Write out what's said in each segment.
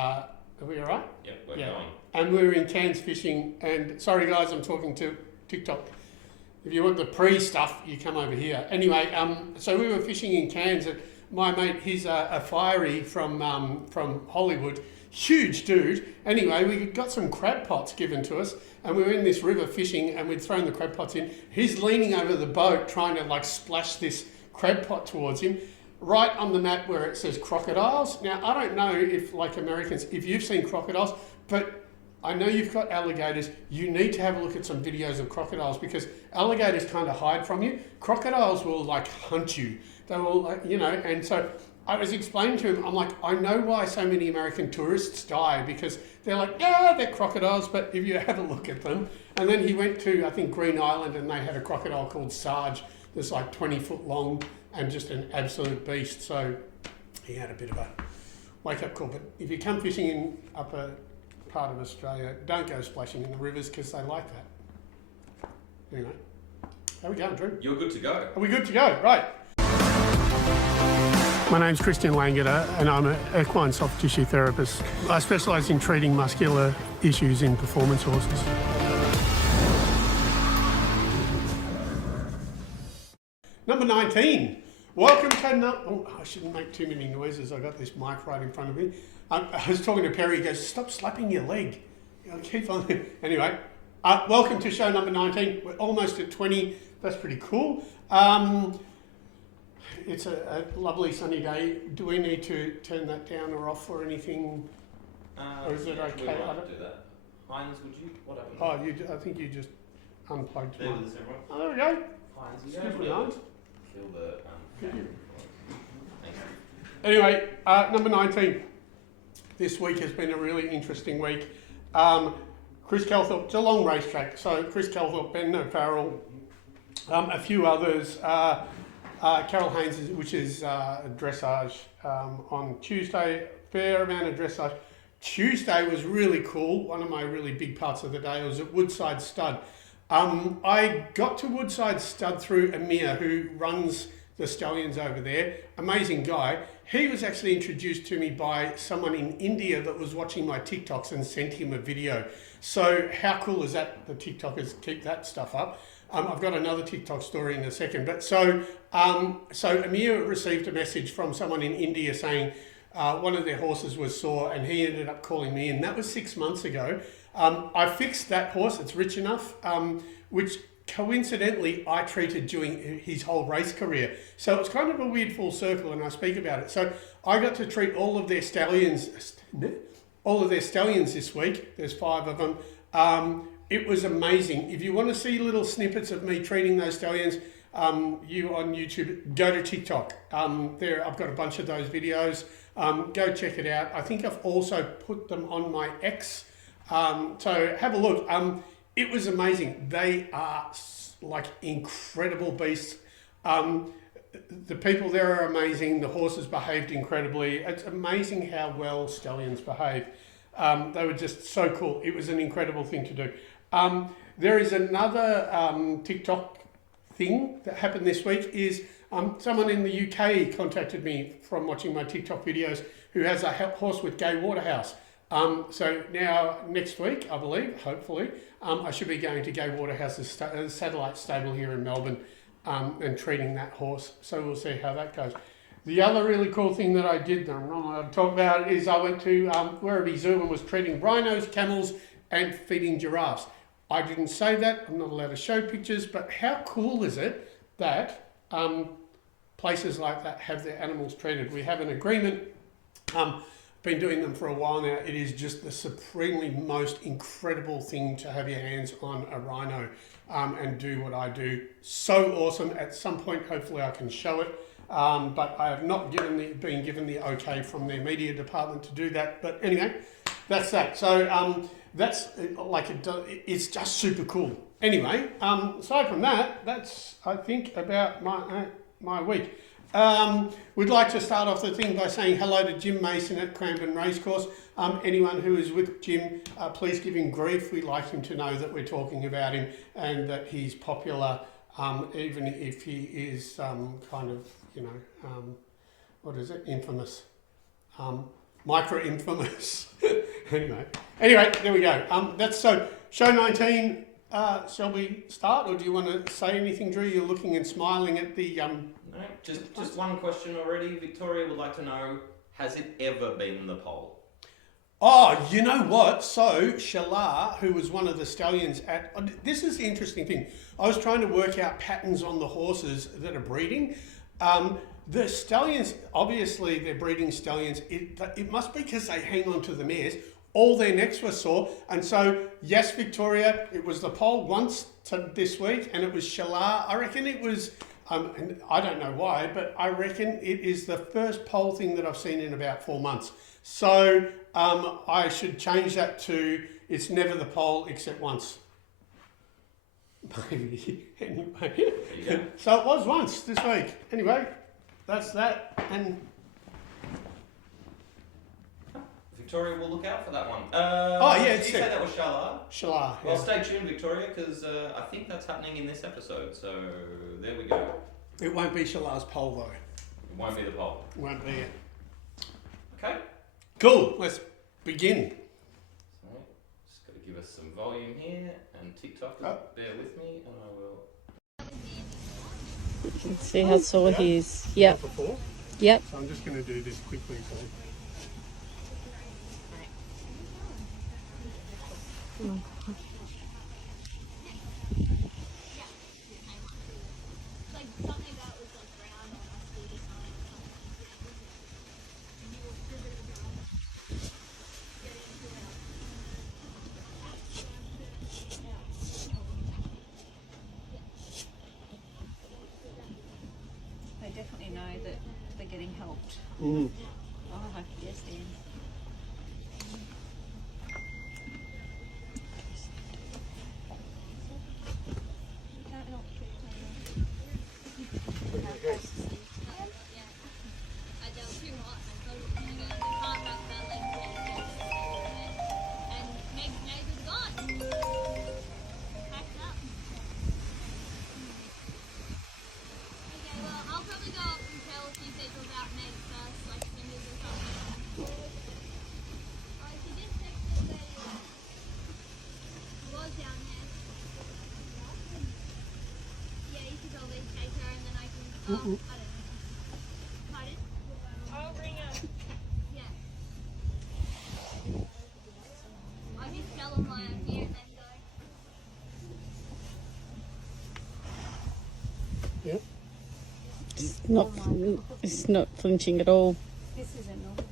Are we all right? Yep, we're going. And we were in Cairns fishing, and sorry guys, I'm talking to TikTok. If you want the pre-stuff, you come over here. Anyway, so we were fishing in Cairns, and my mate, he's a fiery from Hollywood, huge dude. Anyway, we got some crab pots given to us, and we were in this river fishing, and we'd thrown the crab pots in. He's leaning over the boat trying to like splash this crab pot towards him, right on the map where it says crocodiles. Now, I don't know if, like Americans, if you've seen crocodiles, but I know you've got alligators. You need to have a look at some videos of crocodiles, because alligators kind of hide from you. Crocodiles will like hunt you. They will, and so I was explaining to him, I'm like, I know why so many American tourists die, because they're like, yeah, they're crocodiles, but if you have a look at them. And then he went to, I think, Green Island, and they had a crocodile called Sarge that's like 20 foot long and just an absolute beast. So he had a bit of a wake-up call. But if you come fishing in upper part of Australia, don't go splashing in the rivers, because they like that. Anyway, how are we going, Drew? You're good to go. Are we good to go? Right. My name's Christian Langeder, and I'm an equine soft tissue therapist. I specialise in treating muscular issues in performance horses. Number 19. Welcome to I shouldn't make too many noises. I got this mic right in front of me. I was talking to Perry. He goes, "Stop slapping your leg." Keep on. Anyway, welcome to show number 19. We're almost at 20. That's pretty cool. It's a lovely sunny day. Do we need to turn that down or off or anything? Or is it okay? We might do that. Hines, would you? What happened? I think you just unplugged There mine. with us, everyone. Oh, there we go. Hines, you Excuse don't me, kill Hines. the Thank you. Thank you. Anyway, number 19. This week has been a really interesting week. Chris Calthorpe, it's a long racetrack. So Chris Calthorpe, Ben O'Farrell, a few others. Carol Haynes, which is dressage on Tuesday. Fair amount of dressage. Tuesday was really cool. One of my really big parts of the day was at Woodside Stud. I got to Woodside Stud through Amir, who runs the stallions over there. Amazing guy. He was actually introduced to me by someone in India that was watching my TikToks and sent him a video. So how cool is that? The TikTokers keep that stuff up. I've got another TikTok story in a second. But so Amir received a message from someone in India saying one of their horses was sore, and he ended up calling me in. That was 6 months ago. I fixed that horse. It's rich enough, which coincidentally I treated during his whole race career. So it's kind of a weird full circle, and I speak about it. So I got to treat all of their stallions this week. There's 5 of them. It was amazing. If you want to see little snippets of me treating those stallions, you on YouTube, go to TikTok. I've got a bunch of those videos. Go check it out. I think I've also put them on my X. So have a look. It was amazing. They are like incredible beasts. The people there are amazing. The horses behaved incredibly. It's amazing how well stallions behave. They were just so cool. It was an incredible thing to do. There is another TikTok thing that happened this week is someone in the UK contacted me from watching my TikTok videos who has a horse with Gay Waterhouse. So now next week, I believe, hopefully, I should be going to Gay Waterhouse's satellite stable here in Melbourne and treating that horse. So we'll see how that goes. The other really cool thing that I did that I'm not allowed to talk about is I went to Werribee Zoo and was treating rhinos, camels, and feeding giraffes. I didn't say that. I'm not allowed to show pictures, but how cool is it that places like that have their animals treated? We have an agreement. Been doing them for a while now. It is just the supremely most incredible thing to have your hands on a rhino and do what I do. So awesome. At some point, hopefully I can show it. But I have not been given the okay from their media department to do that. But anyway, that's that. So that's it's just super cool. Anyway, aside from that, that's I think about my week. We'd like to start off the thing by saying hello to Jim Mason at Cranbourne Racecourse. Anyone who is with Jim, please give him grief. We'd like him to know that we're talking about him and that he's popular, even if he is kind of, infamous. micro-infamous. Anyway, there we go. That's so, show 19, shall we start, or do you want to say anything, Drew? You're looking and smiling at the... No, just one question already. Victoria would like to know, has it ever been the pole? Oh, you know what? So, Shalar, who was one of the stallions at... This is the interesting thing. I was trying to work out patterns on the horses that are breeding. The stallions, obviously they're breeding stallions. It must be because they hang on to the mares. All their necks were sore. And so, yes, Victoria, it was the pole once this week, and it was Shalar. I reckon it was... and I don't know why, but I reckon it is the first pole thing that I've seen in about 4 months. So I should change that to it's never the pole except once. Maybe. Anyway. There you go. So it was once this week. Anyway, that's that. And Victoria will look out for that one. it's did you say that was Shalar? Shalar. Well, stay tuned, Victoria, because I think that's happening in this episode. So there we go. It won't be Shalar's pole though. It won't be the pole. It won't be it. Okay. Cool. Let's begin. So, just got to give us some volume here, and TikTok, bear with me, and I will. You can see how sore he is. Yep. Before. Yep. So I'm just going to do this quickly. They definitely know that they're getting helped. Mm. Oh, yes, Dan. You can't help I'll probably go up and tell a few people about Meg first, like fingers or something. Oh, she just texted that he was down there. Yeah, you should always take her and then I can, I don't know. Pardon? I'll bring her. Yeah. I'll just tell them why I'm here and then go. Yep. It's not flinching at all. This isn't normal.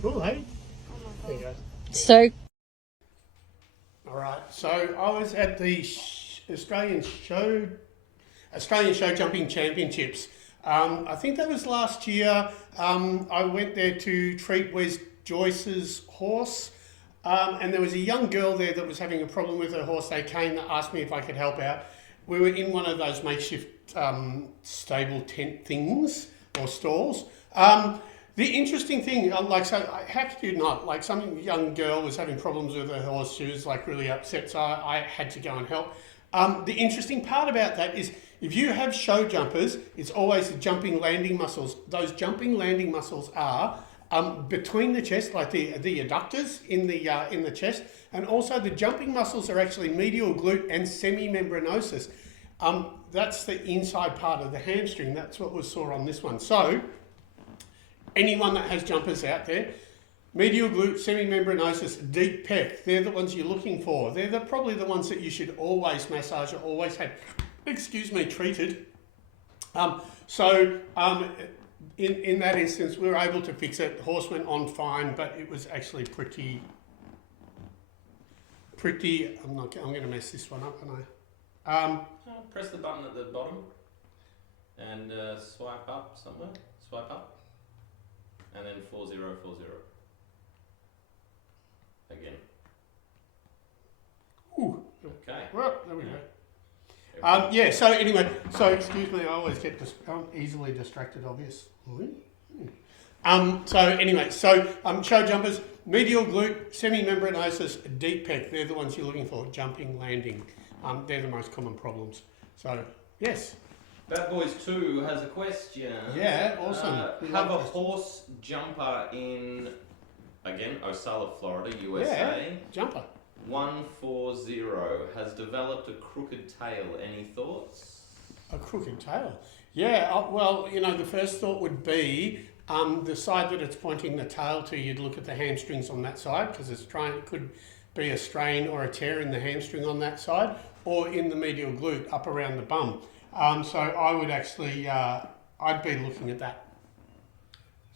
Cool, hey? There you go. So All right. So I was at the Australian Show Jumping Championships. I think that was last year. I went there to treat Wes Joyce's horse. And there was a young girl there that was having a problem with her horse. They came and asked me if I could help out. We were in one of those makeshift stable tent things or stalls. The interesting thing, how could you not? Like, some young girl was having problems with her horse. She was like really upset, so I had to go and help. The interesting part about that is if you have show jumpers, it's always the jumping landing muscles. Those jumping landing muscles are between the chest, like the adductors in the chest, and also the jumping muscles are actually medial glute and semimembranosus. That's the inside part of the hamstring. That's what was sore on this one. So, anyone that has jumpers out there, medial glute, semimembranosus, deep pec, they're the ones you're looking for. They're probably the ones that you should always massage or always have, treated. In that instance, we were able to fix it. The horse went on fine, but it was actually pretty. I'm going to mess this one up, aren't I? Press the button at the bottom and swipe up somewhere. Swipe up. And then 4040. Again. Ooh. Okay. Well, there we go. So anyway, excuse me, I always get I'm easily distracted, obviously. Show jumpers, medial glute, semimembranosus, deep pec, they're the ones you're looking for, jumping, landing. They're the most common problems. So, yes. Bad Boys 2 has a question. Yeah, awesome. Have a horse jumper in again, Ocala, Florida, USA. Jumper. 140 has developed a crooked tail. Any thoughts? A crooked tail. Yeah, well, you know, the first thought would be the side that it's pointing the tail to, you'd look at the hamstrings on that side because it could be a strain or a tear in the hamstring on that side or in the medial glute up around the bum. So I would actually, I'd be looking at that.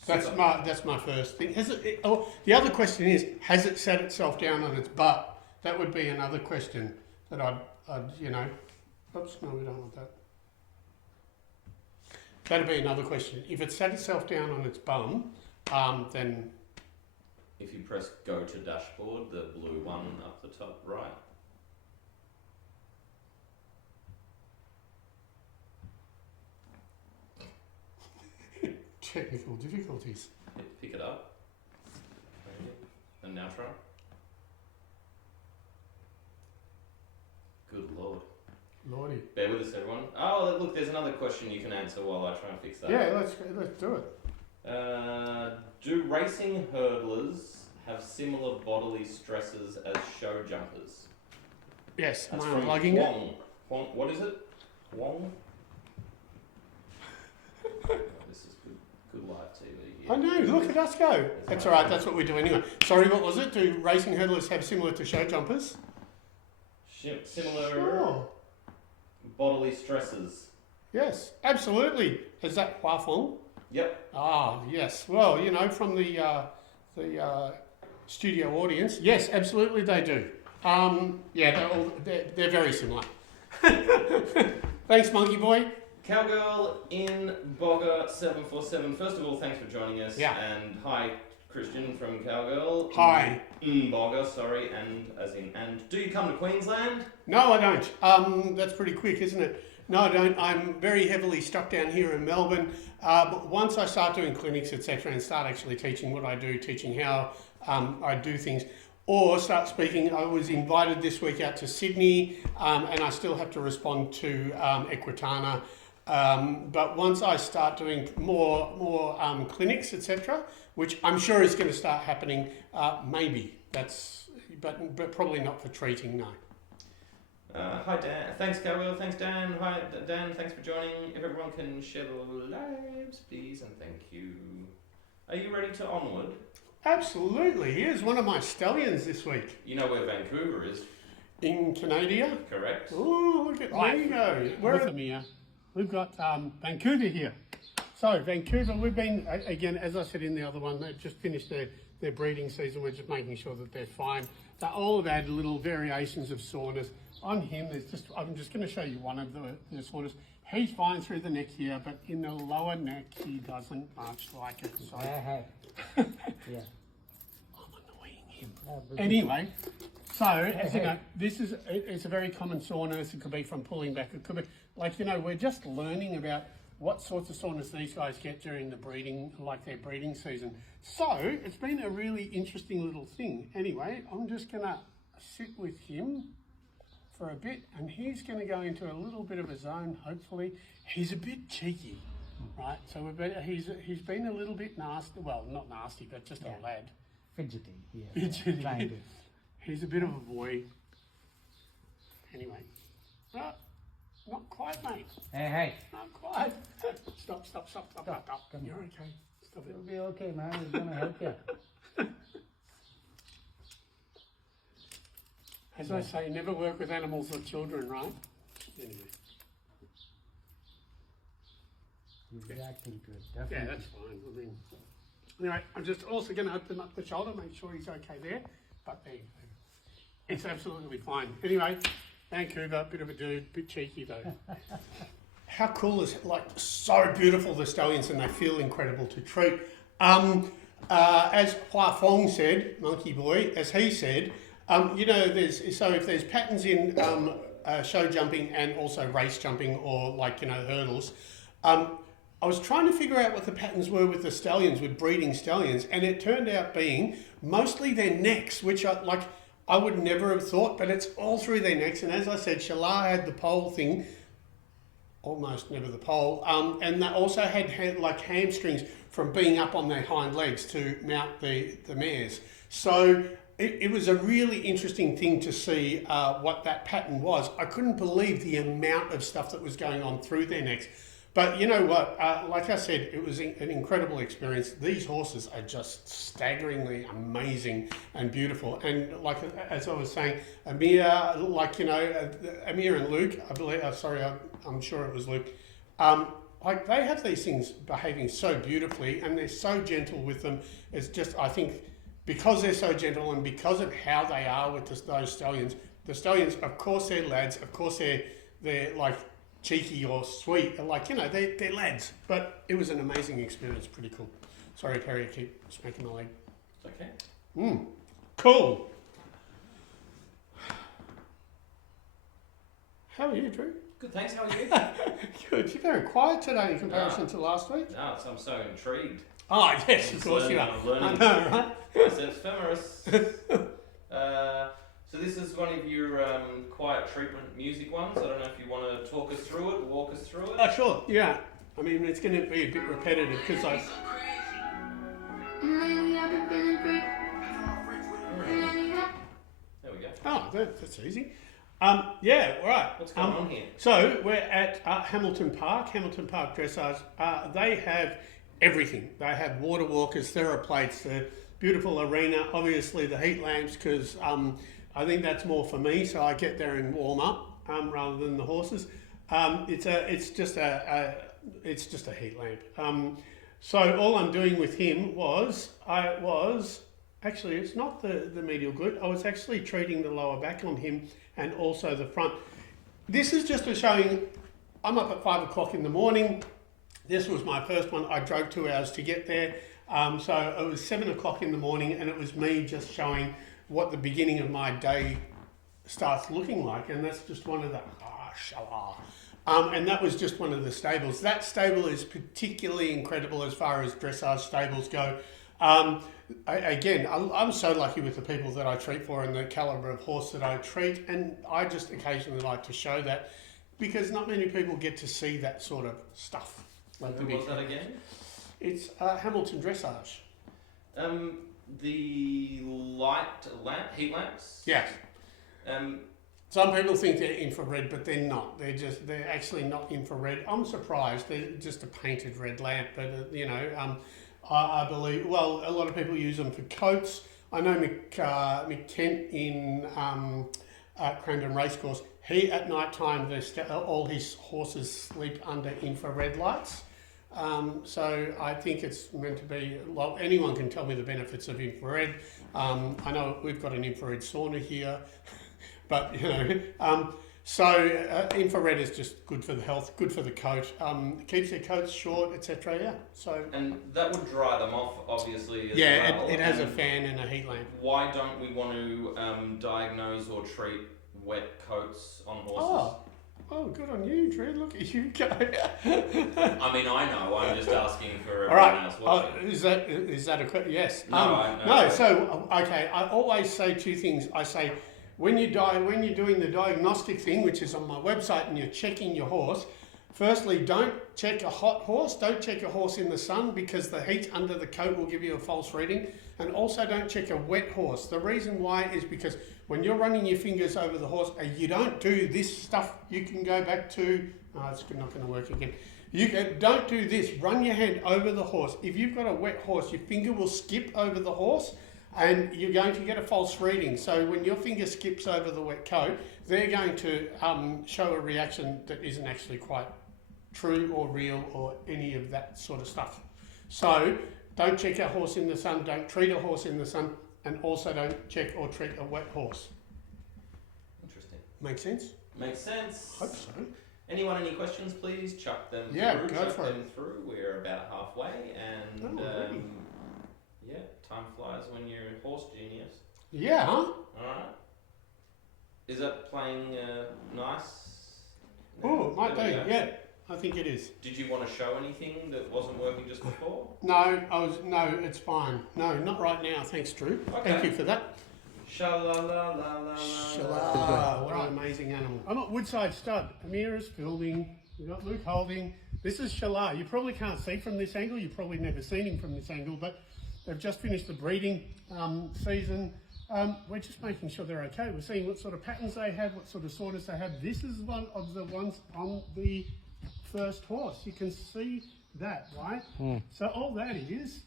That's my first thing. The other question is, has it sat itself down on its butt? That would be another question that I'd you know, oops, no, we don't want that. That'd be another question. If it sat itself down on its bum, then... If you press go to dashboard, the blue one up the top right. Technical difficulties. Pick it up. And now try. Good lord. Lordy. Bear with us, everyone. Oh, look, there's another question you can answer while I try and fix that. Yeah, let's do it. Do racing hurdlers have similar bodily stresses as show jumpers? Yes, That's am I from unplugging it? Huang. Huang. What is it? Huang? This is good live TV here. I know, look at us go. That's all right, that's what we do anyway. Sorry, what was it? Do racing hurdlers have similar to show jumpers? Similar Sure. bodily stresses. Yes, absolutely. Is that Hua Feng? Yep. Ah, yes. Well, you know, from the studio audience, yes, absolutely they do. Yeah, they're very similar. Thanks, Monkey Boy. Cowgirl in Bogger 747. First of all, thanks for joining us. Yeah. And hi, Christian from Cowgirl. Hi. Bogger, sorry, and as in and. Do you come to Queensland? No, I don't. That's pretty quick, isn't it? No, I don't. I'm very heavily stuck down here in Melbourne. But once I start doing clinics, etc., and start actually teaching what I do, teaching how I do things, or start speaking, I was invited this week out to Sydney, and I still have to respond to Equitana. But once I start doing more clinics, etc., which I'm sure is going to start happening, maybe but probably not for treating. No. Hi Dan, thanks Cowgirl, thanks Dan, hi Dan, thanks for joining. If everyone can share the lives, please, and thank you. Are you ready to onward? Absolutely. Here's one of my stallions this week. You know where Vancouver is? In Canada. Correct. Oh, look at there you go. Where are here? We've got Vancouver here. So Vancouver, we've been again, as I said in the other one, they've just finished their breeding season. We're just making sure that they're fine. They all have had little variations of soreness. On him, I'm just going to show you one of the soreness. He's fine through the neck here, but in the lower neck, he doesn't much like it. So Yeah. I'm annoying him. Anyway, so as you know, it's a very common soreness. It could be from pulling back. It could be like, you know, we're just learning about what sorts of soreness these guys get during the breeding, like their breeding season. So it's been a really interesting little thing. Anyway, I'm just going to sit with him for a bit, and he's going to go into a little bit of a zone, hopefully. He's a bit cheeky, right? So he's been a little bit nasty. Well, not nasty, but just a lad. Fidgety, yeah. Fidgety. Trying to. He's a bit of a boy. Anyway. Not quite, mate. Hey. Not quite. Stop. Come You're on. okay. Stop it. It'll be okay, man. It's gonna help you. As I say, never work with animals or children, right? Anyway. He's reacting to it, Yeah, definitely. that's fine. I mean, anyway, I'm just also going to open up the shoulder, make sure he's okay there. But there you go. It's absolutely fine. Anyway, Vancouver, bit of a dude, bit cheeky though. How cool is it? Like, so beautiful, the stallions, and they feel incredible to treat. As Hua Feng said, Monkey Boy, as he said, you know, if there's patterns in show jumping and also race jumping or like, you know, hurdles, I was trying to figure out what the patterns were with the stallions, with breeding stallions, and it turned out being mostly their necks, which are like, I would never have thought, but it's all through their necks. And as I said, Shala had the pole thing, almost never the pole, and they also had like hamstrings from being up on their hind legs to mount the mares. So it was a really interesting thing to see what that pattern was. I couldn't believe the amount of stuff that was going on through their necks. But you know what, like I said, it was an incredible experience. These horses are just staggeringly amazing and beautiful. And like, as I was saying, Amir, like, you know, Amir and Luke, I believe, I'm sure it was Luke, like they have these things behaving so beautifully and they're so gentle with them. It's just, I think, because they're so gentle and because of how they are with those stallions, the stallions, of course they're lads, of course they're like, cheeky or sweet, like, you know, they're lads. But it was an amazing experience, pretty cool. Sorry, Perry, I keep smacking my leg. It's okay. Cool. How are you, Drew? Good, thanks. How are you? Good. You're very quiet today in comparison to last week. No, I'm so intrigued. Oh, yes, of course you are. I know, right? Biceps femoris. So this is one of your quiet treatment music ones. I don't know if you want to talk us through it, walk us through it. Oh, sure, yeah. I mean, it's going to be a bit repetitive because I... There we go. Oh, that's easy. Yeah, right. What's going on here? So we're at Hamilton Park Dressage. They have everything. They have water walkers, theraplates, the beautiful arena, obviously the heat lamps, because I think that's more for me, so I get there and warm up rather than the horses. It's just a heat lamp. So all I'm doing with him was actually, it's not the medial glute. I was actually treating the lower back on him and also the front. This is just a showing. I'm up at 5 o'clock in the morning. This was my first one. I drove 2 hours to get there. So it was 7 o'clock in the morning and it was me just showing what the beginning of my day starts looking like. And that's just one of the, and that was just one of the stables. That stable is particularly incredible as far as dressage stables go. I'm so lucky with the people that I treat for and the calibre of horse that I treat, and I just occasionally like to show that because not many people get to see that sort of stuff. Like who was that again? It's Hamilton Dressage. The heat lamps? Yeah. Some people think they're infrared, but they're not. They're actually not infrared. I'm surprised. They're just a painted red lamp, but I believe, well, a lot of people use them for coats. I know Mick Kent in Crandon Racecourse, he at night time, all his horses sleep under infrared lights. So I think it's meant to be, well, anyone can tell me the benefits of infrared. I know we've got an infrared sauna here, but you know, infrared is just good for the health, good for the coat, keeps their coats short, etc. Yeah. So. And that would dry them off, obviously. Yeah, well. it has a fan and a heat lamp. Why don't we want to diagnose or treat wet coats on horses? Oh, good on you, Drew. Look at you go. I mean, I know. I'm just asking for All right. everyone else watching. Is that a question? Yes. No. So, okay. I always say two things. I say, when you're doing the diagnostic thing, which is on my website, and you're checking your horse, firstly, don't check a hot horse. Don't check a horse in the sun because the heat under the coat will give you a false reading. And also don't check a wet horse. The reason why is because when you're running your fingers over the horse, you don't do this stuff. You can go back to, it's not going to work again. Don't do this. Run your hand over the horse. If you've got a wet horse, your finger will skip over the horse and you're going to get a false reading. So when your finger skips over the wet coat, they're going to show a reaction that isn't actually quite true or real or any of that sort of stuff. So don't check a horse in the sun, don't treat a horse in the sun, and also don't check or treat a wet horse. Interesting. Make sense? Makes sense. Hope so. Anyone any questions, please chuck them through. Go chuck for them it. through. We're about halfway and really? yeah, time flies when you're a horse genius. Yeah, huh? Alright. Is that playing nice? Oh, it might There we do, go. yeah. I think it is. Did you want to show anything that wasn't working just before? No, it's fine. No, not right now, thanks Drew. Okay. Thank you for that. Sha-la-la-la-la-la. Shala, what an amazing animal. I'm at Woodside Stud. Amir is filming. We've got Luke holding. This is Shala. You probably can't see from this angle. You've probably never seen him from this angle, but they've just finished the breeding season. We're just making sure they're okay. We're seeing what sort of patterns they have, what sort of sorters they have. This is one of the ones on the first horse. You can see that, right? So all that is,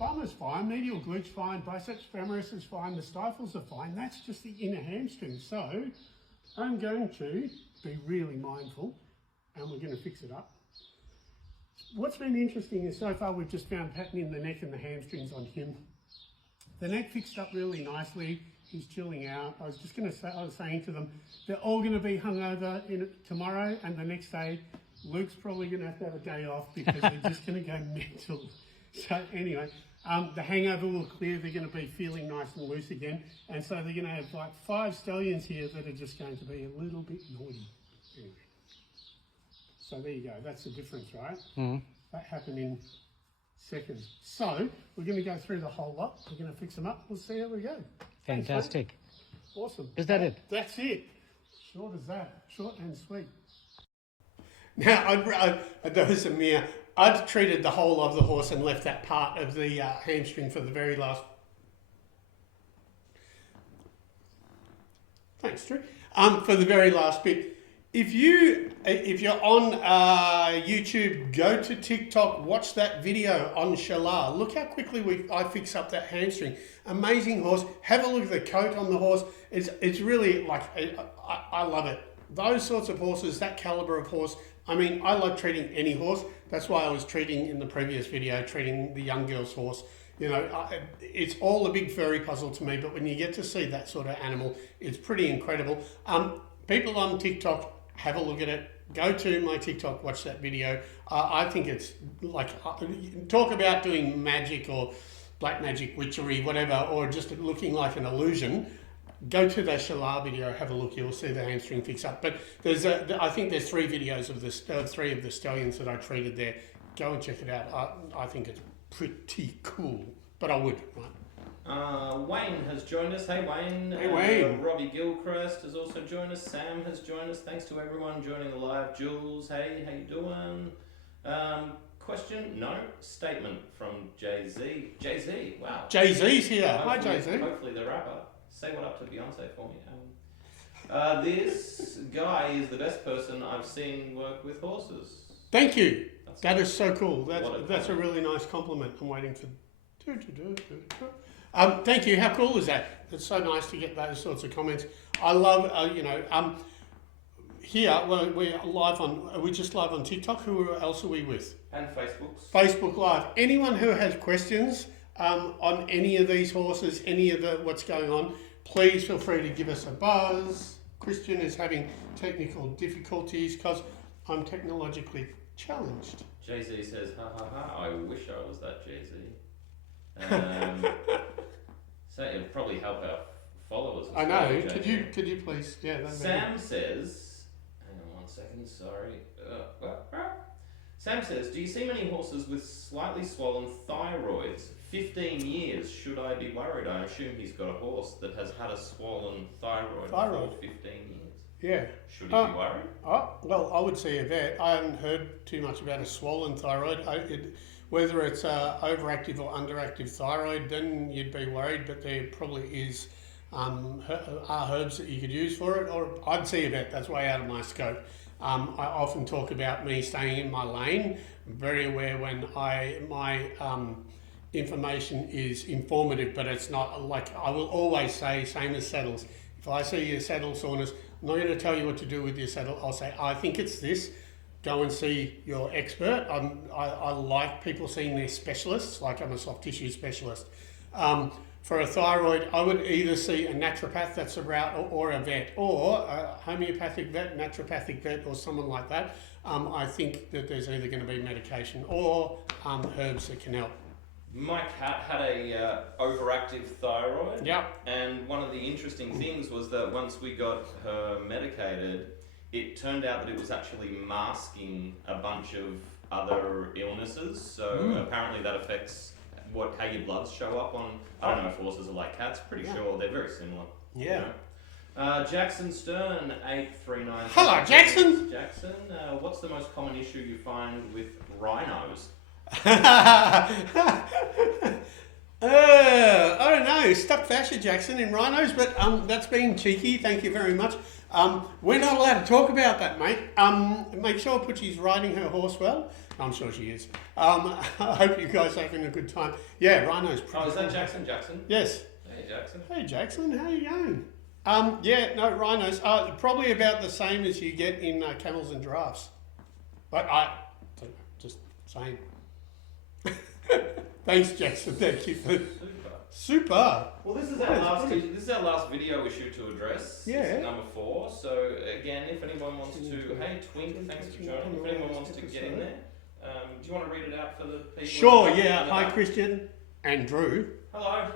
bum is fine, medial glute's fine, biceps femoris is fine, the stifles are fine. That's just the inner hamstring. So I'm going to be really mindful, and we're going to fix it up. What's been interesting is so far we've just found pattern in the neck and the hamstrings on him. The neck fixed up really nicely. He's chilling out. I was just going to say, I was saying to them, they're all going to be hungover tomorrow, and the next day, Luke's probably going to have a day off because they're just going to go mental. So anyway, the hangover will clear. They're going to be feeling nice and loose again, and so they're going to have like 5 stallions here that are just going to be a little bit naughty. Anyway. So there you go. That's the difference, right? That happened in seconds. So we're going to go through the whole lot. We're going to fix them up. We'll see how we go. Fantastic. Thanks, awesome. Is that it? That's it. Short as that. Short and sweet. Now, there was a mere. I'd treated the whole of the horse and left that part of the hamstring for the very last. Thanks, Drew. For the very last bit. If you're on YouTube, go to TikTok, watch that video on Shala. Look how quickly I fix up that hamstring. Amazing horse. Have a look at the coat on the horse. It's really like, I love it. Those sorts of horses, that caliber of horse. I mean, I love treating any horse. That's why I was treating in the previous video, treating the young girl's horse. You know, it's all a big furry puzzle to me, but when you get to see that sort of animal, it's pretty incredible. People on TikTok, have a look at it. Go to my TikTok, watch that video. I think it's like, talk about doing magic or black magic, witchery, whatever, or just looking like an illusion. Go to that Shala video, have a look. You'll see the hamstring fix up. But I think there's 3 videos of this, 3 of the stallions that I treated there. Go and check it out. I think it's pretty cool. But I would, right? Wayne has joined us. Hey Wayne. Hey Wayne. Robbie Gilchrist has also joined us. Sam has joined us. Thanks to everyone joining the live. Jules, hey, how you doing? Question? No. Statement from Jay-Z. Jay-Z, wow. Jay-Z's here. Hi Jay-Z. Hopefully the rapper. Say what up to Beyonce for me. This guy is the best person I've seen work with horses. Thank you. That is so cool. That's a really nice compliment. I'm waiting for. Thank you. How cool is that? It's so nice to get those sorts of comments. I love, here we're live on. Are we just live on TikTok? Who else are we with? And Facebook Live. Anyone who has questions on any of these horses, any of what's going on, please feel free to give us a buzz. Christian is having technical difficulties because I'm technologically challenged. Jay-Z says, ha ha ha, I wish I was that Jay-Z. So it'll probably help our followers. I know. Could you please? Yeah. Sam says, hang on 1 second, sorry. Sam says, do you see many horses with slightly swollen thyroids? 15 years, should I be worried? I assume he's got a horse that has had a swollen thyroid for 15 years. Yeah. Should he be worried? Well, I would see a vet. I haven't heard too much about a swollen thyroid. Whether it's overactive or underactive thyroid, then you'd be worried, but there probably is herbs that you could use for it, or I'd see a vet. That's way out of my scope. I often talk about me staying in my lane, very aware when my information is informative, but it's not like, I will always say, same as saddles. If I see your saddle soreness, I'm not going to tell you what to do with your saddle. I'll say, I think it's this. Go and see your expert. I like people seeing their specialists, like I'm a soft tissue specialist. For a thyroid, I would either see a naturopath, that's a route, or a vet, or a homeopathic vet, naturopathic vet, or someone like that. I think that there's either going to be medication or herbs that can help. My cat had a overactive thyroid. Yeah. And one of the interesting things was that once we got her medicated, it turned out that it was actually masking a bunch of other illnesses. So apparently that affects how your bloods show up on. I don't know if horses are like cats. Pretty sure they're very similar. Yeah. Jackson Stern, 839. Hello, Jackson. Jackson, what's the most common issue you find with rhinos? I don't know, stuck fascia, Jackson, in rhinos, but that's being cheeky. Thank you very much. We're not allowed to talk about that, mate. Make sure Poochie's riding her horse well. I'm sure she is. I hope you guys are having a good time. Yeah, rhinos. Oh, is that Jackson? Jackson? Yes. Hey, Jackson. Hey, Jackson, how you going? Yeah, no, rhinos are probably about the same as you get in camels and giraffes. But I don't know, just saying. Thanks, Jackson. Thank you for super. Well, this is our last video issue to address. Yeah. This is number 4. So again, if anyone wants to, hey Twink, thanks for joining. If anyone wants to get in there, do you want to read it out for the people? Sure. Yeah. Hi, Christian and Drew. Hello.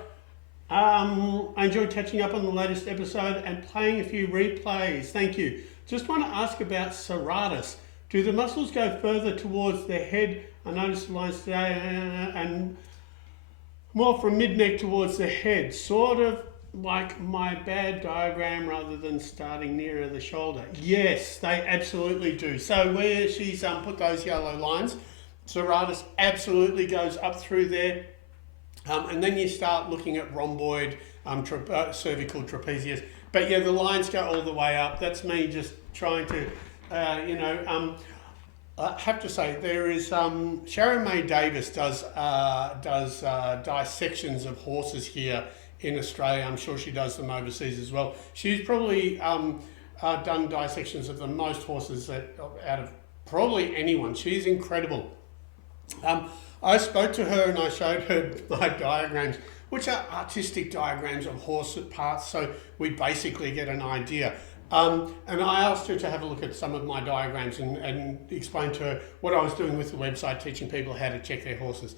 I enjoyed catching up on the latest episode and playing a few replays. Thank you. Just want to ask about serratus. Do the muscles go further towards the head? I noticed the lines today and more from mid-neck towards the head, sort of like my bad diagram rather than starting nearer the shoulder. Yes, they absolutely do. So where she's put those yellow lines, serratus absolutely goes up through there. And then you start looking at rhomboid, cervical trapezius. But yeah, the lines go all the way up. That's me just trying to, I have to say there is Sharon May Davis does dissections of horses here in Australia. I'm sure she does them overseas as well. She's probably done dissections of the most horses out of probably anyone. She's incredible. I spoke to her and I showed her my diagrams, which are artistic diagrams of horse parts, so we basically get an idea. And I asked her to have a look at some of my diagrams and explain to her what I was doing with the website, teaching people how to check their horses.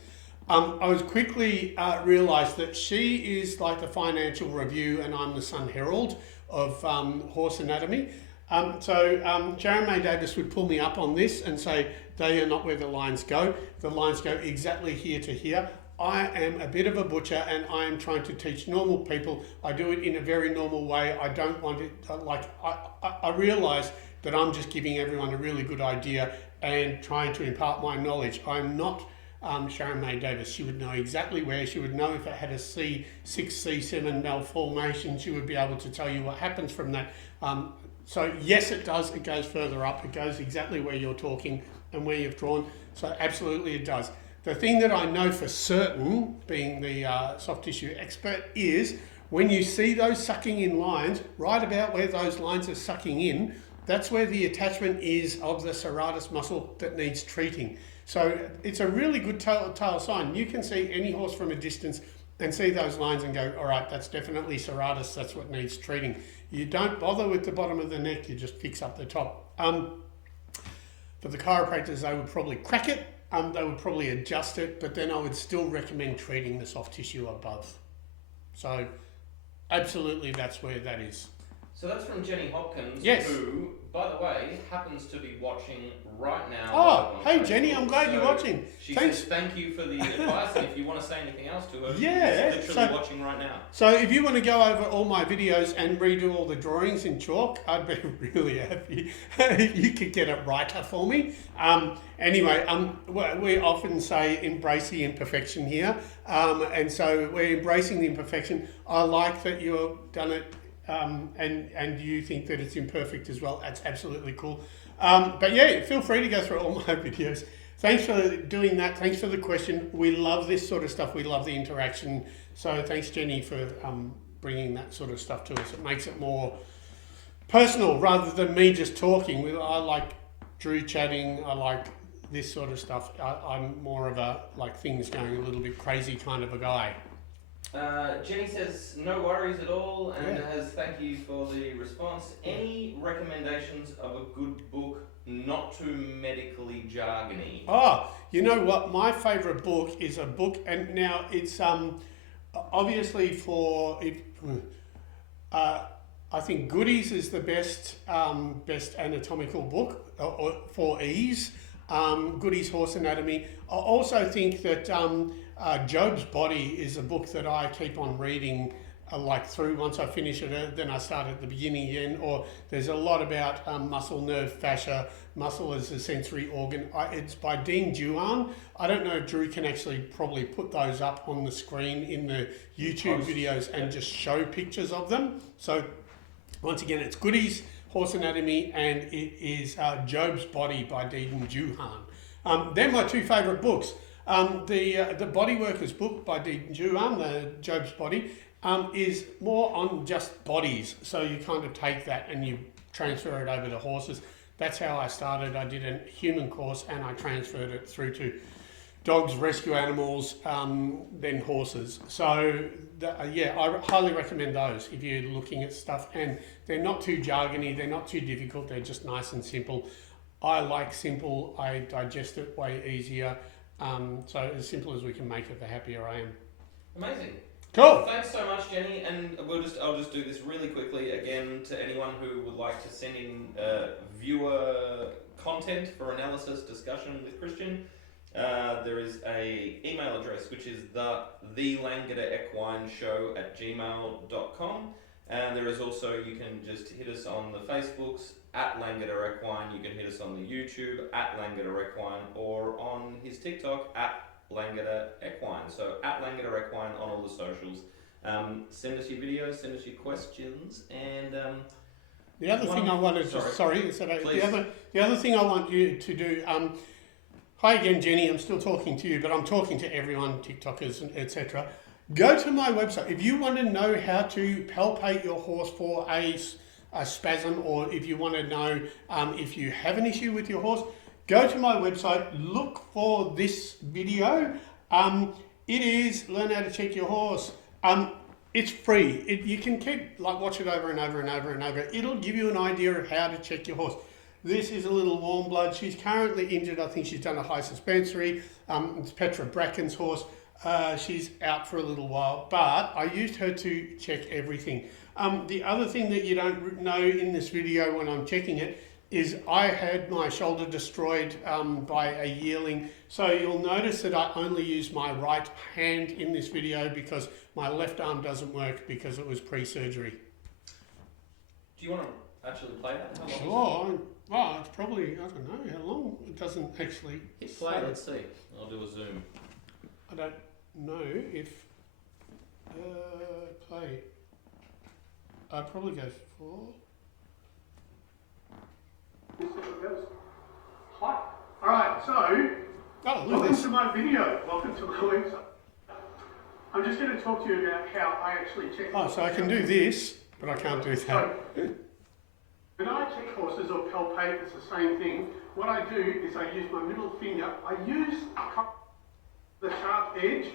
I was quickly realised that she is like the Financial Review and I'm the Sun Herald of horse anatomy. So Sharon May Davis would pull me up on this and say, they are not where the lines go. The lines go exactly here to here. I am a bit of a butcher and I am trying to teach normal people. I do it in a very normal way. I don't want it, I realise that I'm just giving everyone a really good idea and trying to impart my knowledge. I'm not Sharon May Davis. She would know exactly where. She would know if it had a C6, C7 malformation. She would be able to tell you what happens from that. So yes, it does. It goes further up. It goes exactly where you're talking and where you've drawn. So absolutely it does. The thing that I know for certain, being the soft tissue expert, is when you see those sucking in lines, right about where those lines are sucking in, that's where the attachment is of the serratus muscle that needs treating. So it's a really good telltale sign. You can see any horse from a distance and see those lines and go, all right, that's definitely serratus, that's what needs treating. You don't bother with the bottom of the neck, you just fix up the top. For the chiropractors, they would probably crack it, they would probably adjust it, but then I would still recommend treating the soft tissue above. So absolutely that's where that is. So that's from Jenny Hopkins, yes, who, by the way, happens to be watching right now. Oh, hey Jenny, I'm glad you're watching. She Thanks. says thank you for the advice, and if you want to say anything else to her, yeah, she's literally watching right now. So if you want to go over all my videos and redo all the drawings in chalk, I'd be really happy. You could get it righter for me. Anyway, we often say embrace the imperfection here, and so we're embracing the imperfection. I like that you've done it. And you think that it's imperfect as well. That's absolutely cool. But yeah, feel free to go through all my videos. Thanks for doing that. Thanks for the question. We love this sort of stuff. We love the interaction. So thanks, Jenny, for bringing that sort of stuff to us. It makes it more personal rather than me just talking. I like Drew chatting. I like this sort of stuff. I'm more of a things going a little bit crazy kind of a guy. Jenny says no worries at all and has thank you for the response. Any recommendations of a good book, not too medically jargony? Oh, you know what? My favourite book is a book, and now it's obviously for it. I think Goodies is the best anatomical book for ease. Goodies Horse Anatomy. I also think that Job's Body is a book that I keep on reading like through. Once I finish it, then I start at the beginning again. Or there's a lot about muscle, nerve, fascia. Muscle as a sensory organ. It's by Dean Duan. I don't know if Drew can actually probably put those up on the screen in the YouTube videos and just show pictures of them. So once again, it's Goodies, Horse Anatomy, and it is Job's Body by Dean Duan. They're my two favourite books. The Body Workers book by Dean Duan, the Job's Body, is more on just bodies. So you kind of take that and you transfer it over to horses. That's how I started. I did a human course and I transferred it through to dogs, rescue animals, then horses. So yeah, I highly recommend those if you're looking at stuff, and they're not too jargony, they're not too difficult, they're just nice and simple. I like simple, I digest it way easier. So as simple as we can make it, the happier I am. Amazing. Cool. Thanks so much, Jenny, and I'll just do this really quickly again to anyone who would like to send in viewer content for analysis discussion with Christian. There is a email address which is the Langeder Equine Show @gmail.com, and there is also, you can just hit us on the Facebooks at Langeder Equine, you can hit us on the YouTube at Langeder Equine, or on his TikTok at Langeder Equine. So at Langeder Equine on all the socials. Send us your videos, send us your questions, and the other thing I wanted to, the other thing I want you to do, hi again Jenny, I'm still talking to you, but I'm talking to everyone, TikTokers and etc. Go to my website. If you want to know how to palpate your horse for a spasm, or if you want to know if you have an issue with your horse, go to my website, look for this video. It is Learn How to Check Your Horse. It's free. You can keep watch it over and over and over and over. It'll give you an idea of how to check your horse. This is a little warm blood. She's currently injured. I think she's done a high suspensory. It's Petra Bracken's horse. She's out for a little while, but I used her to check everything. The other thing that you don't know in this video when I'm checking it is I had my shoulder destroyed by a yearling. So you'll notice that I only use my right hand in this video because my left arm doesn't work because it was pre-surgery. do you want to actually play that? How long is it? Sure. Well, it's probably, I don't know how long. It doesn't actually Hit play, let's see. I'll do a zoom. I don't know if play. I'd probably go for. Hi. All right. So, welcome to my video. Welcome to my website. I'm just going to talk to you about how I actually check. Oh, so I can do this, but I can't do that. So, when I check horses or palpate, it's the same thing. What I do is I use my middle finger. I use the sharp edge,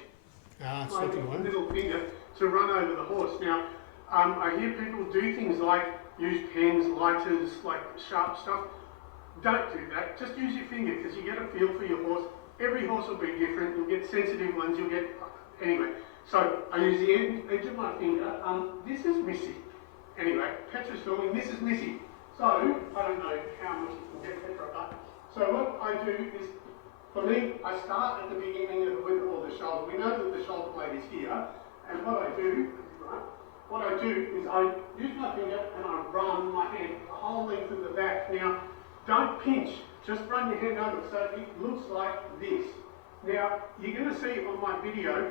my middle finger, to run over the horse. Now, I hear people do things like use pens, lighters, like sharp stuff. Don't do that. Just use your finger because you get a feel for your horse. Every horse will be different. You'll get sensitive ones. You'll get anyway. So I use the edge of my finger. This is Missy. Anyway, Petra's filming. This is Missy. So I don't know how much you can get Petra, but so what I do is, for me, I start at the beginning of the width or the shoulder. We know that the shoulder blade is here, and what I do is I use my finger and I run my hand the whole length of the back. Now, don't pinch, just run your hand over so it looks like this. Now, you're going to see on my video,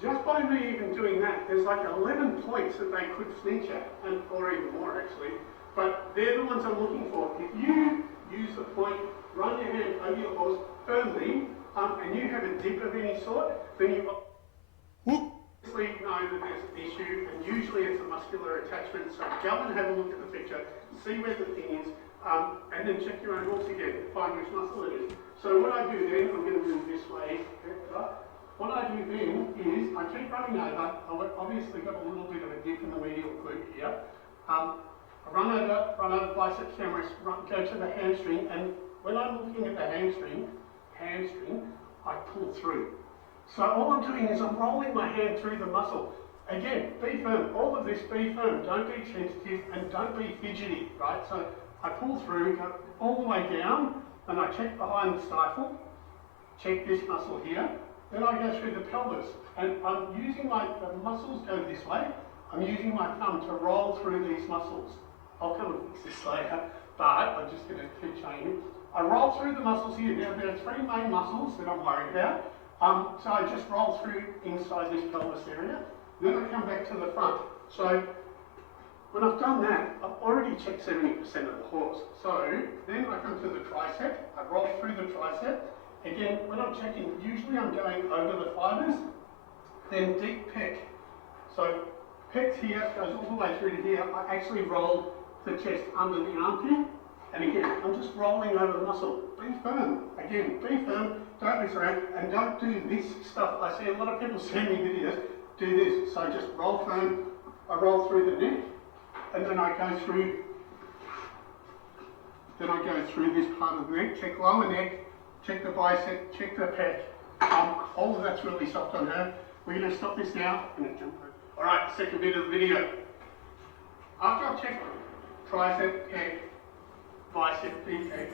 just by me even doing that, there's like 11 points that they could flinch at, or even more actually, but they're the ones I'm looking for. If you use the point, run your hand over your horse firmly, and you have a dip of any sort, then you obviously know that there's an issue, and usually it's a muscular attachment, so go and have a look at the picture, see where the thing is, and then check your own horse again, find which muscle it is. So what I do then, I'm going to move this way, what I do then is, I keep running over, I've obviously got a little bit of a dip in the medial glute here, I run over bicep femoris, go to the hamstring, and when I'm looking at the hamstring, I pull through. So all I'm doing is I'm rolling my hand through the muscle. Again, be firm, all of this, be firm, don't be sensitive and don't be fidgety, right? So I pull through, go all the way down, and I check behind the stifle, check this muscle here, then I go through the pelvis, and I'm using the muscles go this way, I'm using my thumb to roll through these muscles. I'll come and fix this later, but I'm just going to keep showing you. I roll through the muscles here. Now, there are three main muscles that I'm worried about. So I just roll through inside this pelvis area. Then I come back to the front. So when I've done that, I've already checked 70% of the horse. So then I come to the tricep. I roll through the tricep. Again, when I'm checking, usually I'm going over the fibers. Then deep pec. So pec here goes all the way through to here. I actually roll the chest under the armpit. And again, I'm just rolling over the muscle. Be firm. Again, be firm. Don't mess around. And don't do this stuff. I see a lot of people send me videos. Do this. So just roll firm. I roll through the neck. And then I go through. Then I go through this part of the neck. Check lower neck. Check the bicep. Check the pec. All of that's really soft on her. We're going to stop this now. Alright, second bit of the video. After I've checked tricep, pec, bicep, deep pec,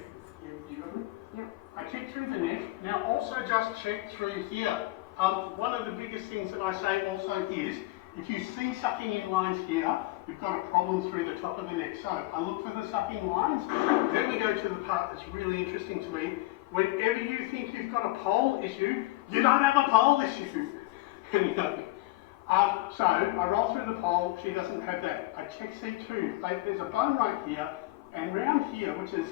you got me? Yep. I check through the neck. Now also just check through here. One of the biggest things that I say also is, if you see sucking in lines here, you've got a problem through the top of the neck. So I look for the sucking lines. Then we go to the part that's really interesting to me. Whenever you think you've got a pole issue, you don't have a pole issue. So I roll through the pole, she doesn't have that. I check C2, there's a bone right here, and round here, which is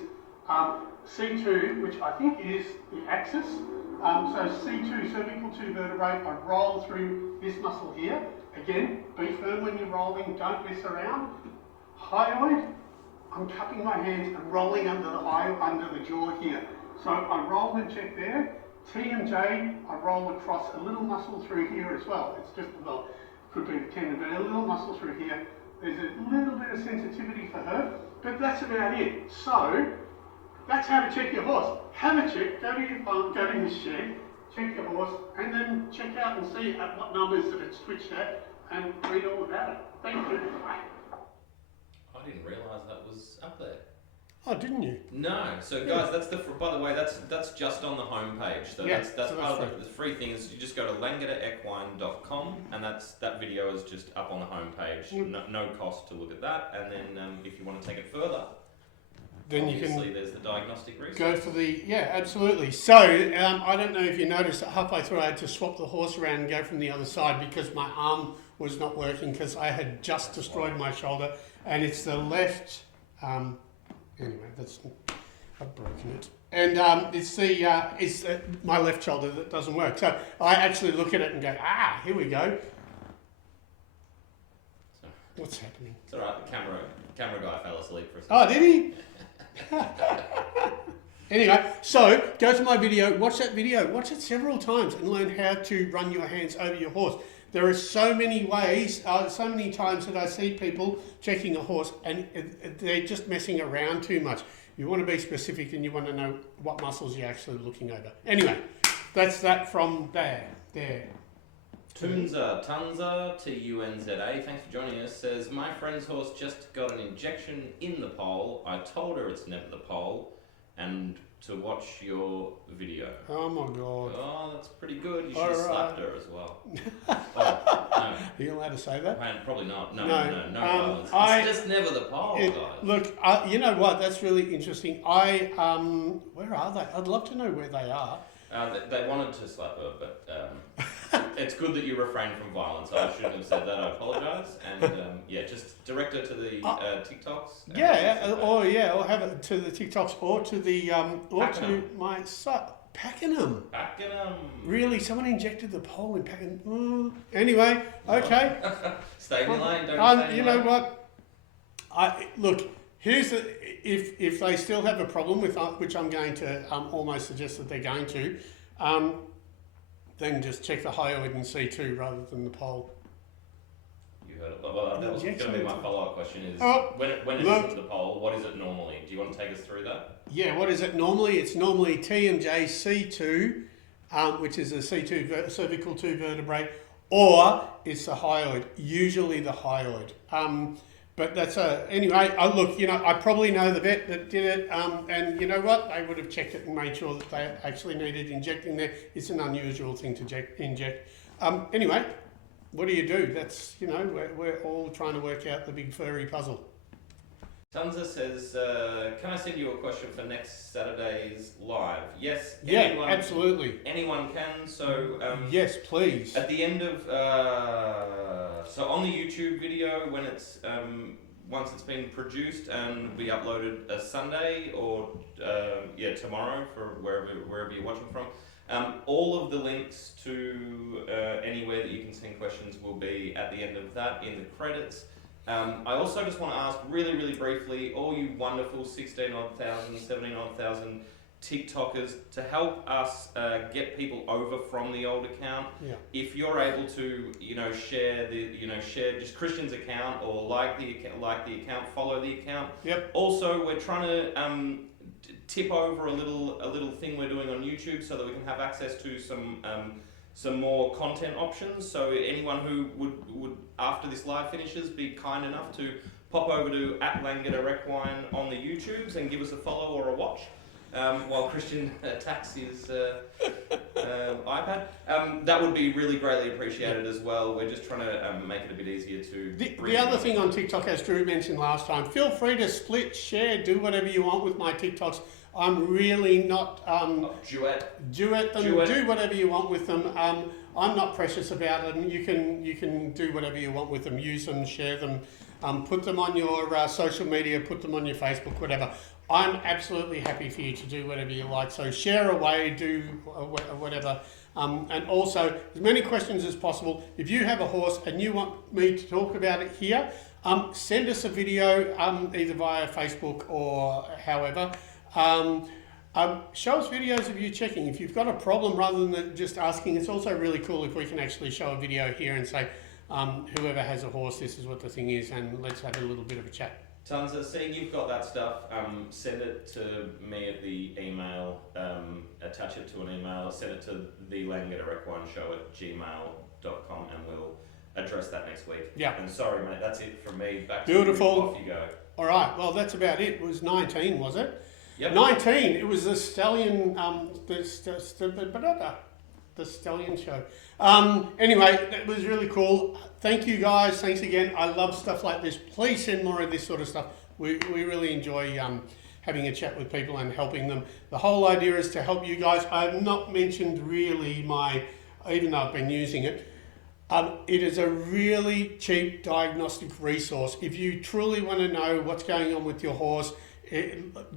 C2, which I think is the axis. So C2, cervical 2 vertebrae, I roll through this muscle here. Again, be firm when you're rolling, don't mess around. Hyoid, I'm cupping my hands and rolling under the jaw here. So I roll and check there. T and J, I roll across a little muscle through here as well. It's just, well, could be the tendon, but a little muscle through here. There's a little bit of sensitivity for her, but that's about it. So, that's how to check your horse. Have a check, go to your farm, go to your shed, check your horse, and then check out and see at what numbers that it's twitched at, and read all about it. Thank you. I didn't realise that was up there. Oh, didn't you? No. So guys, that's by the way, that's just on the homepage. So yeah, that's part of the free thing is you just go to langederequine.com and that video is just up on the homepage. No cost to look at that. And then if you want to take it further, then obviously you can there's the diagnostic research. go for the, yeah, absolutely. So I don't know if you noticed that halfway through I had to swap the horse around and go from the other side because my arm was not working because I had just destroyed my shoulder, and it's the left. Anyway, I've broken it, and it's my left shoulder that doesn't work. So I actually look at it and go, here we go. So, what's happening? It's all right. The camera guy fell asleep for a second. Oh, did he? Anyway, so go to my video, watch that video, watch it several times, and learn how to run your hands over your horse. There are so many ways, so many times that I see people checking a horse and they're just messing around too much. You want to be specific and you want to know what muscles you're actually looking over. Anyway, that's that from there. Tunza, Tunza, thanks for joining us, says, my friend's horse just got an injection in the pole. I told her it's never the pole and to watch your video. Oh my God. Oh, that's pretty good. You should have slapped her as well. No. Are you allowed to say that? Man, probably not. No violence. It's just never the pole, guys. Look, you know what? That's really interesting. Where are they? I'd love to know where they are. They wanted to slap her, but it's good that you refrained from violence. I shouldn't have said that. I apologise. And just direct her to the TikToks. Or have it to the TikToks or to the to my son. Pakenham. Really? Someone injected the pole in Pakenham? Anyway, okay. Stay in your lane. Don't stay in you your know lane. what? Look. Here's the if they still have a problem with which I'm going to almost suggest that they're going to, then just check the hyoid and C2 rather than the pole. You heard it. Well, that was going to be my follow-up question. Is when it isn't the pole, what is it normally? Do you want to take us through that? Yeah, what is it normally? It's normally TMJ C2, which is a C2 cervical 2 vertebrae, or it's the hyoid. Usually the hyoid. But that's anyway. Look, I probably know the vet that did it, and you know what? They would have checked it and made sure that they actually needed injecting there. It's an unusual thing to inject. Anyway, what do you do? That's, you know, we're all trying to work out the big furry puzzle. Tunza says, can I send you a question for next Saturday's live? Yes. Yeah, absolutely. Anyone can. So yes, please. at the end of so on the YouTube video, when it's once it's been produced and will be uploaded a Sunday or tomorrow for wherever you're watching from. All of the links to anywhere that you can send questions will be at the end of that in the credits. I also just want to ask really, really briefly, all you wonderful 16-odd thousand, 17-odd thousand TikTokers, to help us get people over from the old account. Yeah. If you're able to, share just Christian's account or like the account, follow the account. Yep. Also, we're trying to tip over a little thing we're doing on YouTube so that we can have access to some more content options. So anyone who would after this live finishes be kind enough to pop over to @Langeder Equine on the YouTubes and give us a follow or a watch while Christian attacks his iPad. That would be really greatly appreciated as well. We're just trying to make it a bit easier to... The other thing on TikTok, as Drew mentioned last time, feel free to split, share, do whatever you want with my TikToks. I'm really not... duet them, do whatever you want with them. I'm not precious about them. You can do whatever you want with them, use them, share them, put them on your social media, put them on your Facebook, whatever. I'm absolutely happy for you to do whatever you like. So share away, do whatever. And also, as many questions as possible. If you have a horse and you want me to talk about it here, send us a video either via Facebook or however. Show us videos of you checking. If you've got a problem, rather than just asking, it's also really cool if we can actually show a video here and say, whoever has a horse, this is what the thing is, and let's have a little bit of a chat. Tunza, seeing you've got that stuff, send it to me at the email, attach it to an email, send it to the Langeder Equine Show at gmail.com, and we'll address that next week. Yeah. And sorry, mate, that's it from me. Back Beautiful. to you. Off you go. All right. Well, that's about it. It was 19, was it? Yep. 19. It was the Stallion, the Stallion Show. Anyway, that was really cool. Thank you guys. Thanks again. I love stuff like this. Please send more of this sort of stuff. We really enjoy having a chat with people and helping them. The whole idea is to help you guys. I have not mentioned really even though I've been using it, it is a really cheap diagnostic resource. If you truly want to know what's going on with your horse,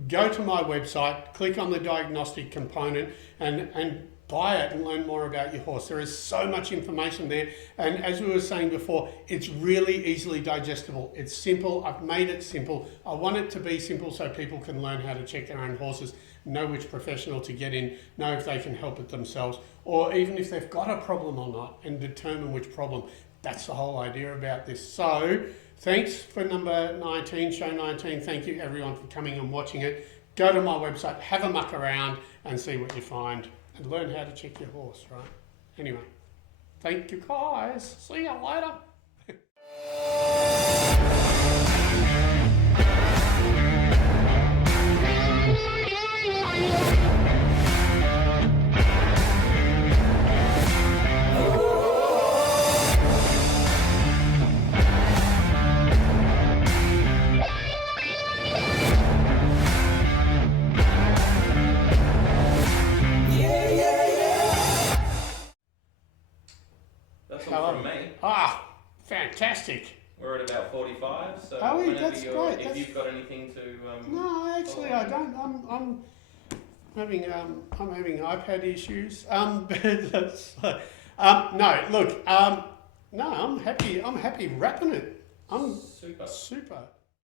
go to my website, click on the diagnostic component and buy it and learn more about your horse. There is so much information there, and as we were saying before, it's really easily digestible. It's simple. I've made it simple. I want it to be simple so people can learn how to check their own horses, know which professional to get in, know if they can help it themselves, or even if they've got a problem or not, and determine which problem. That's the whole idea about this. So thanks for number 19, show 19. Thank you everyone for coming and watching it. Go to my website, have a muck around and see what you find. And learn how to check your horse, right? Anyway, thank you guys. See you later. Fantastic. We're at about 45, so that's great. If you've got anything to... no, actually I don't. I'm having iPad issues. But that's, no, look, no, I'm happy wrapping it. I'm super.